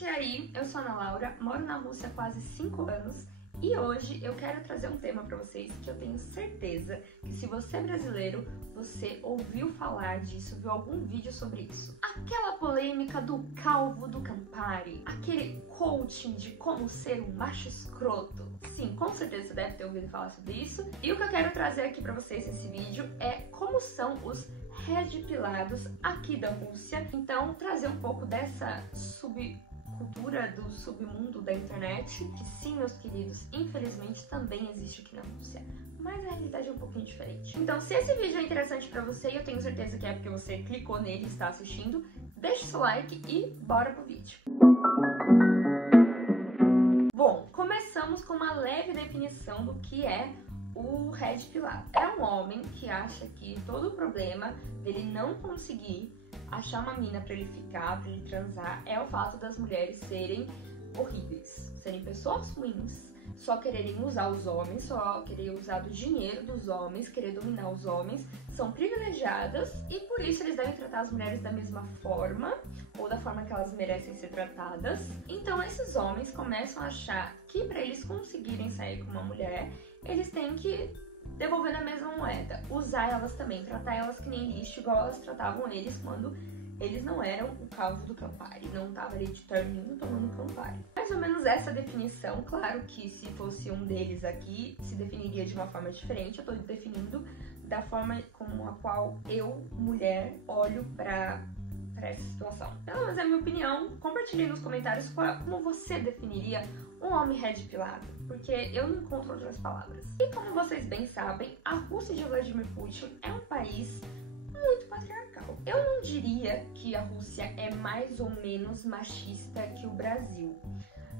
E aí, eu sou a Ana Laura, moro na Rússia há quase 5 anos e hoje eu quero trazer um tema pra vocês que eu tenho certeza que se você é brasileiro, você ouviu falar disso, viu algum vídeo sobre isso. Aquela polêmica do calvo do Campari, aquele coaching de como ser um macho escroto. Sim, com certeza você deve ter ouvido falar sobre isso. E o que eu quero trazer aqui pra vocês nesse vídeo é como são os redpilados aqui da Rússia. Então, trazer um pouco dessa subcultura do submundo da internet, que sim, meus queridos, infelizmente também existe aqui na Rússia, mas a realidade é um pouquinho diferente. Então, se esse vídeo é interessante pra você, e eu tenho certeza que é porque você clicou nele e está assistindo, deixa o seu like e bora pro vídeo. Bom, começamos com uma leve definição do que é o redpilado. É um homem que acha que todo o problema dele não conseguir achar uma mina pra ele ficar, pra ele transar, é o fato das mulheres serem horríveis, serem pessoas ruins, só quererem usar os homens, só querer usar do dinheiro dos homens, querer dominar os homens, são privilegiadas e por isso eles devem tratar as mulheres da mesma forma ou da forma que elas merecem ser tratadas. Então esses homens começam a achar que pra eles conseguirem sair com uma mulher, eles têm que devolver na mesma moeda, usar elas também, tratar elas que nem lixo, igual elas tratavam eles quando eles não eram o calvo do Campari, não tava ali de terninho tomando Campari. Mais ou menos essa definição, claro que se fosse um deles aqui, se definiria de uma forma diferente, eu tô definindo da forma como a qual eu, mulher, olho pra essa situação. Pelo menos é a minha opinião, compartilhe nos comentários como você definiria um homem redpilado, porque eu não encontro outras palavras. E como vocês bem sabem, a Rússia de Vladimir Putin é um país muito patriarcal. Eu não diria que a Rússia é mais ou menos machista que o Brasil.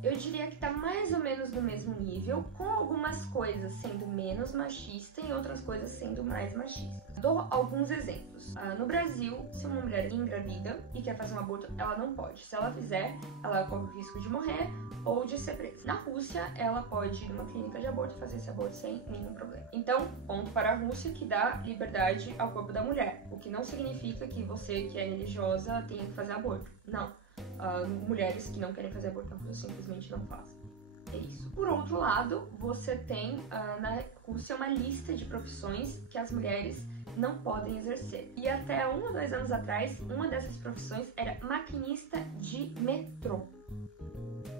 Eu diria que tá mais ou menos no mesmo nível, com algumas coisas sendo menos machista e outras coisas sendo mais machistas. Dou alguns exemplos. No Brasil, se uma mulher engravida e quer fazer um aborto, ela não pode. Se ela fizer, ela corre o risco de morrer ou de ser presa. Na Rússia, ela pode ir numa clínica de aborto e fazer esse aborto sem nenhum problema. Então, ponto para a Rússia que dá liberdade ao corpo da mulher, o que não significa que você que é religiosa tenha que fazer aborto. Não. Mulheres que não querem fazer aborto na Rússia simplesmente não fazem. É isso. Por outro lado, você tem na Rússia uma lista de profissões que as mulheres não podem exercer. E até 1 ou 2 anos atrás, uma dessas profissões era maquinista de metrô.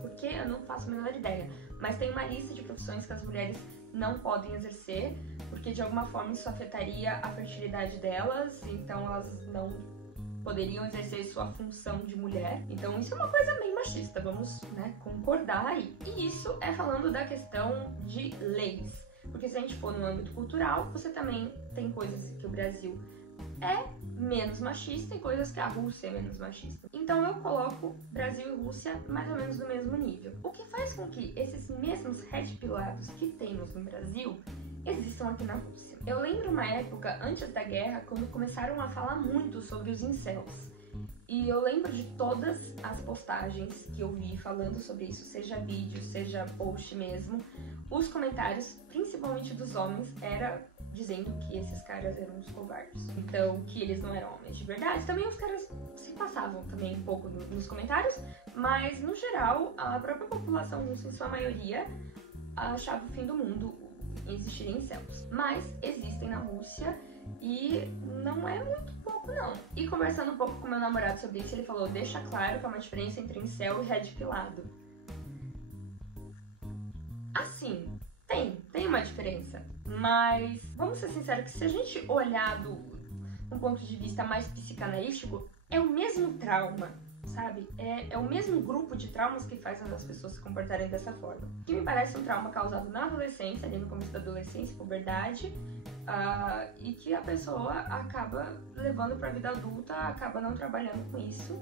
Porque eu não faço a menor ideia. Mas tem uma lista de profissões que as mulheres não podem exercer, porque de alguma forma isso afetaria a fertilidade delas, então elas não poderiam exercer sua função de mulher. Então isso é uma coisa bem machista, vamos, concordar aí. E isso é falando da questão de leis. Porque se a gente for no âmbito cultural, você também tem coisas que o Brasil é menos machista e coisas que a Rússia é menos machista. Então eu coloco Brasil e Rússia mais ou menos no mesmo nível. O que faz com que esses mesmos redpilados que temos no Brasil existam aqui na Rússia. Eu lembro uma época, antes da guerra, quando começaram a falar muito sobre os incels. E eu lembro de todas as postagens que eu vi falando sobre isso, seja vídeo, seja post mesmo. Os comentários, principalmente dos homens, era dizendo que esses caras eram uns covardes. Então, que eles não eram homens de verdade. Também os caras se passavam também um pouco nos comentários, mas no geral, a própria população russa, em sua maioria, achava o fim do mundo existirem incels. Mas existem na Rússia e não é muito pouco não. E conversando um pouco com meu namorado sobre isso, ele falou, deixa claro que há uma diferença entre incel e redpilado. Assim, tem uma diferença, mas vamos ser sinceros que se a gente olhar do um ponto de vista mais psicanalítico, é o mesmo trauma, sabe? É o mesmo grupo de traumas que faz as pessoas se comportarem dessa forma. Que me parece um trauma causado na adolescência, ali no começo da adolescência, puberdade, e que a pessoa acaba levando para a vida adulta, acaba não trabalhando com isso,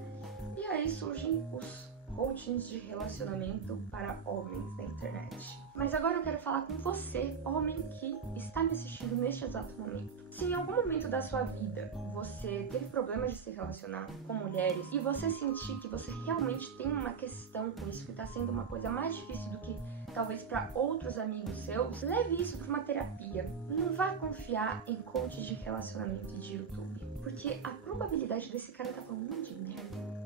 e aí surgem os coachings de relacionamento para homens na internet. Mas agora eu quero falar com você, homem que está me assistindo neste exato momento. Se em algum momento da sua vida você teve problemas de se relacionar com mulheres e você sentir que você realmente tem uma questão com isso, que está sendo uma coisa mais difícil do que talvez para outros amigos seus, leve isso para uma terapia. Não vá confiar em coaches de relacionamento de YouTube, porque a probabilidade desse cara tá falando de merda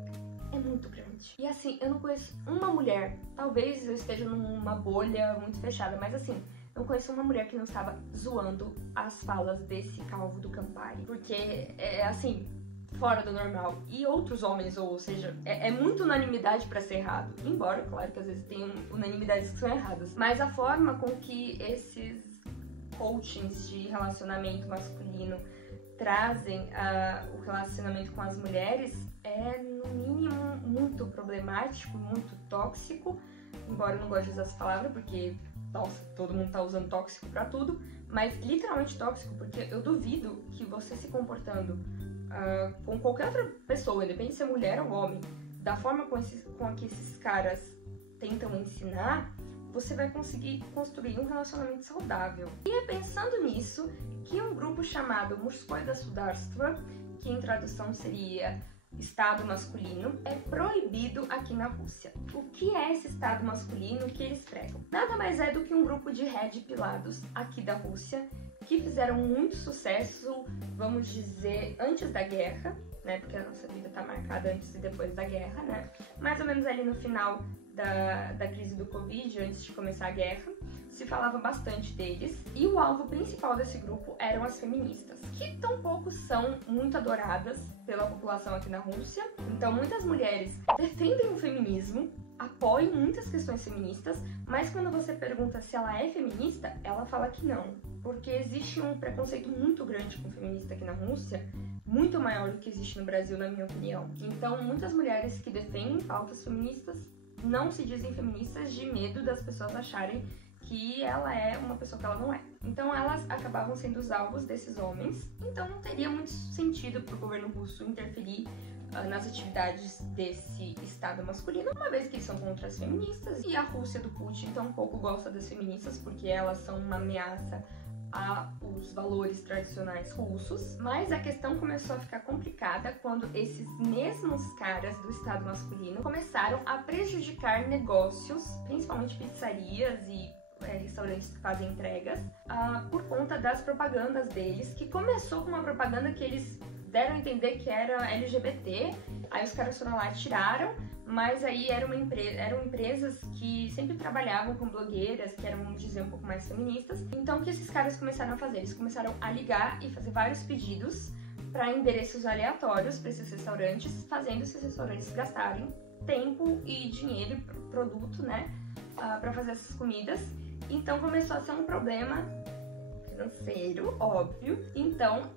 é muito grande. E assim, eu não conheço uma mulher, talvez eu esteja numa bolha muito fechada, mas assim, não conheço uma mulher que não estava zoando as falas desse Calvo do Campari. Porque é assim, fora do normal. E outros homens, ou seja, é muita unanimidade pra ser errado. Embora, claro, que às vezes tem unanimidades que são erradas. Mas a forma com que esses coachings de relacionamento masculino trazem o relacionamento com as mulheres é, no mínimo, muito problemático, muito tóxico. Embora eu não goste de usar essa palavra, porque, nossa, todo mundo tá usando tóxico pra tudo. Mas literalmente tóxico, porque eu duvido que você se comportando com qualquer outra pessoa, independente se é mulher ou homem, da forma com que esses caras tentam ensinar, você vai conseguir construir um relacionamento saudável. E é pensando nisso que um grupo chamado Мужское государство, que em tradução seria Estado masculino, é proibido aqui na Rússia. O que é esse Estado masculino que eles pregam? Nada mais é do que um grupo de red pilados aqui da Rússia, que fizeram muito sucesso, vamos dizer, antes da guerra, né? Porque a nossa vida tá marcada antes e depois da guerra, né? Mais ou menos ali no final da crise do Covid, antes de começar a guerra, se falava bastante deles. E o alvo principal desse grupo eram as feministas, que tampouco são muito adoradas pela população aqui na Rússia. Então muitas mulheres defendem o feminismo, apoiam muitas questões feministas, mas quando você pergunta se ela é feminista, ela fala que não. Porque existe um preconceito muito grande com feminista aqui na Rússia, muito maior do que existe no Brasil, na minha opinião. Então, muitas mulheres que defendem pautas feministas não se dizem feministas de medo das pessoas acharem que ela é uma pessoa que ela não é. Então, elas acabavam sendo os alvos desses homens. Então, não teria muito sentido para o governo russo interferir nas atividades desse Estado masculino, uma vez que eles são contra as feministas. E a Rússia do Putin tampouco gosta das feministas, porque elas são uma ameaça aos valores tradicionais russos. Mas a questão começou a ficar complicada quando esses mesmos caras do Estado masculino começaram a prejudicar negócios, principalmente pizzarias e restaurantes que fazem entregas, por conta das propagandas deles, que começou com uma propaganda que eles deram a entender que era LGBT, aí os caras foram lá e tiraram, mas aí eram empresas que sempre trabalhavam com blogueiras, que eram, vamos dizer, um pouco mais feministas. Então, o que esses caras começaram a fazer? Eles começaram a ligar e fazer vários pedidos para endereços aleatórios para esses restaurantes, fazendo esses restaurantes gastarem tempo e dinheiro, produto, né, para fazer essas comidas. Então, começou a ser um problema financeiro, óbvio. Então,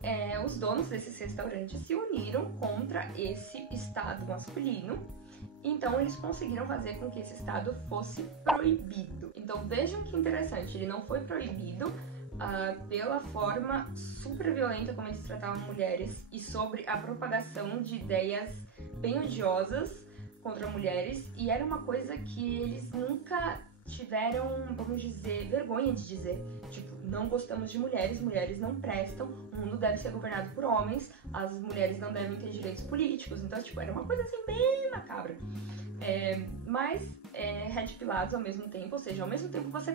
os donos desses restaurantes se uniram contra esse Estado masculino. Então, eles conseguiram fazer com que esse Estado fosse proibido. Então, vejam que interessante, ele não foi proibido pela forma super violenta como eles tratavam mulheres e sobre a propagação de ideias bem odiosas contra mulheres. E era uma coisa que eles nunca tiveram, vamos dizer, vergonha de dizer. Tipo, não gostamos de mulheres, mulheres não prestam, o mundo deve ser governado por homens, as mulheres não devem ter direitos políticos. Então, tipo, era uma coisa assim bem macabra. Mas red pilados ao mesmo tempo, ou seja, ao mesmo tempo você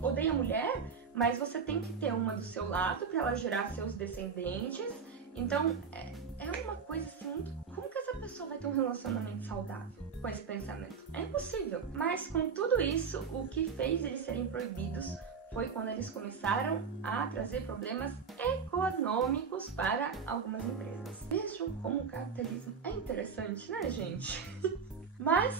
odeia a mulher, mas você tem que ter uma do seu lado para ela gerar seus descendentes. Então, é uma coisa assim muito... Como que essa pessoa vai ter um relacionamento saudável com esse pensamento? É impossível. Mas com tudo isso, o que fez eles serem proibidos foi quando eles começaram a trazer problemas econômicos para algumas empresas. Vejam como o capitalismo é interessante, né, gente? Mas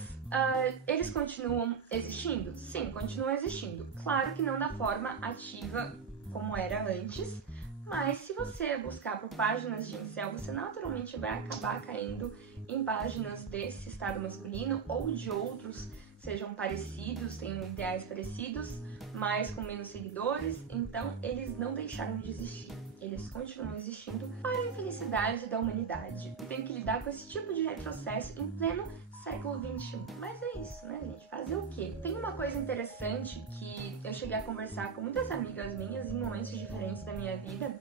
eles continuam existindo? Sim, continuam existindo. Claro que não da forma ativa como era antes, mas se você buscar por páginas de incel, você naturalmente vai acabar caindo em páginas desse Estado masculino ou de outros, sejam parecidos, tenham ideais parecidos, mas com menos seguidores. Então eles não deixaram de existir. Eles continuam existindo para a infelicidade da humanidade. Tem que lidar com esse tipo de retrocesso em pleno século XXI. Mas é isso, né, gente? Fazer o quê? Tem uma coisa interessante que eu cheguei a conversar com muitas amigas minhas em momentos diferentes da minha vida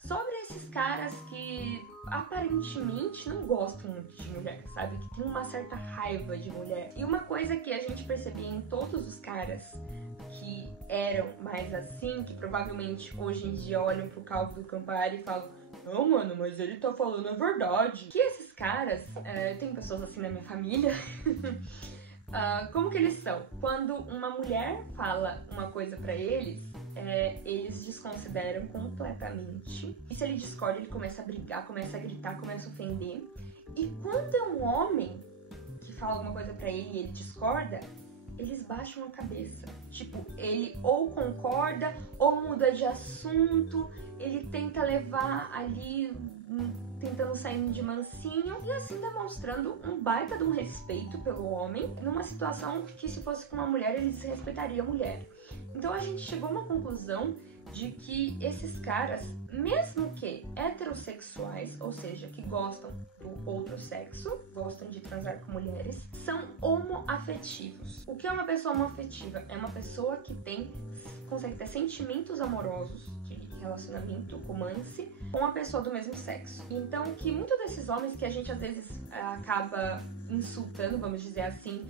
sobre esses caras que aparentemente não gostam muito de mulher, sabe? Que tem uma certa raiva de mulher. E uma coisa que a gente percebia em todos os caras que eram mais assim, que provavelmente hoje em dia olham pro Calvo do Campari e falam: não, mano, mas ele tá falando a verdade. Que esses caras, tem pessoas assim na minha família, como que eles são? Quando uma mulher fala uma coisa pra eles, eles desconsideram completamente. E se ele discorda, ele começa a brigar, começa a gritar, começa a ofender. E quando é um homem que fala alguma coisa pra ele e ele discorda, eles baixam a cabeça. Tipo, ele ou concorda ou muda de assunto, ele tenta levar ali, tentando sair de mansinho, e assim demonstrando um baita de um respeito pelo homem, numa situação que, se fosse com uma mulher, ele desrespeitaria a mulher. Então a gente chegou a uma conclusão de que esses caras, mesmo que heterossexuais, ou seja, que gostam do outro sexo, gostam de transar com mulheres, são homoafetivos. O que é uma pessoa homoafetiva? É uma pessoa que consegue ter sentimentos amorosos, de relacionamento, romance, com a pessoa do mesmo sexo. Então, que muitos desses homens que a gente às vezes acaba insultando, vamos dizer assim,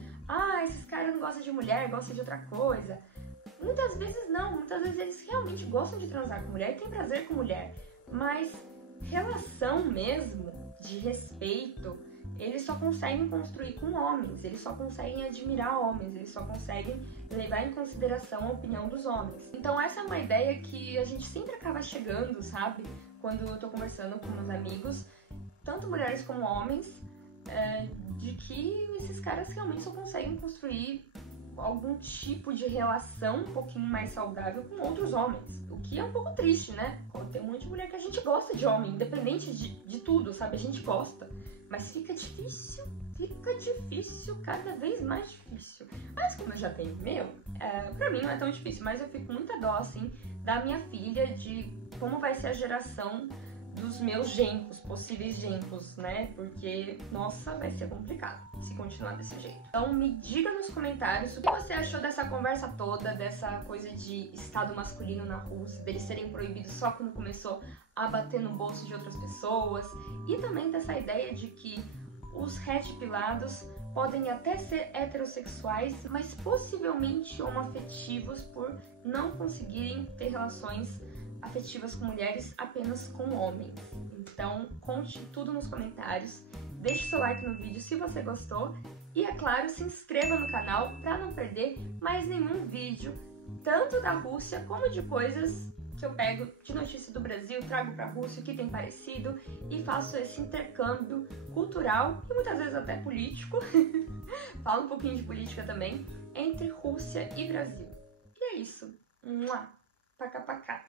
esses caras não gostam de mulher, gostam de outra coisa. Muitas vezes não, muitas vezes eles realmente gostam de transar com mulher e têm prazer com mulher, mas relação mesmo, de respeito, eles só conseguem construir com homens, eles só conseguem admirar homens, eles só conseguem levar em consideração a opinião dos homens. Então essa é uma ideia que a gente sempre acaba chegando, sabe? Quando eu tô conversando com meus amigos, tanto mulheres como homens, de que esses caras realmente só conseguem construir algum tipo de relação um pouquinho mais saudável com outros homens. O que é um pouco triste, né? Tem um monte de mulher que a gente gosta de homem, independente de tudo, sabe? A gente gosta. Mas fica difícil, cada vez mais difícil. Mas como eu já tenho meu, pra mim não é tão difícil, mas eu fico com muita dó, assim, da minha filha, de como vai ser a geração dos meus genros, possíveis genros, né? Porque, nossa, vai ser complicado se continuar desse jeito. Então me diga nos comentários o que você achou dessa conversa toda, dessa coisa de estado masculino na Rússia, deles serem proibidos só quando começou a bater no bolso de outras pessoas, e também dessa ideia de que os red-pilados podem até ser heterossexuais, mas possivelmente homoafetivos por não conseguirem ter relações afetivas com mulheres, apenas com homens. Então conte tudo nos comentários, deixe seu like no vídeo se você gostou e, é claro, se inscreva no canal para não perder mais nenhum vídeo, tanto da Rússia como de coisas que eu pego de notícia do Brasil, trago para a Rússia o que tem parecido e faço esse intercâmbio cultural e muitas vezes até político, falo um pouquinho de política também, entre Rússia e Brasil. E é isso. Pacá, pacá.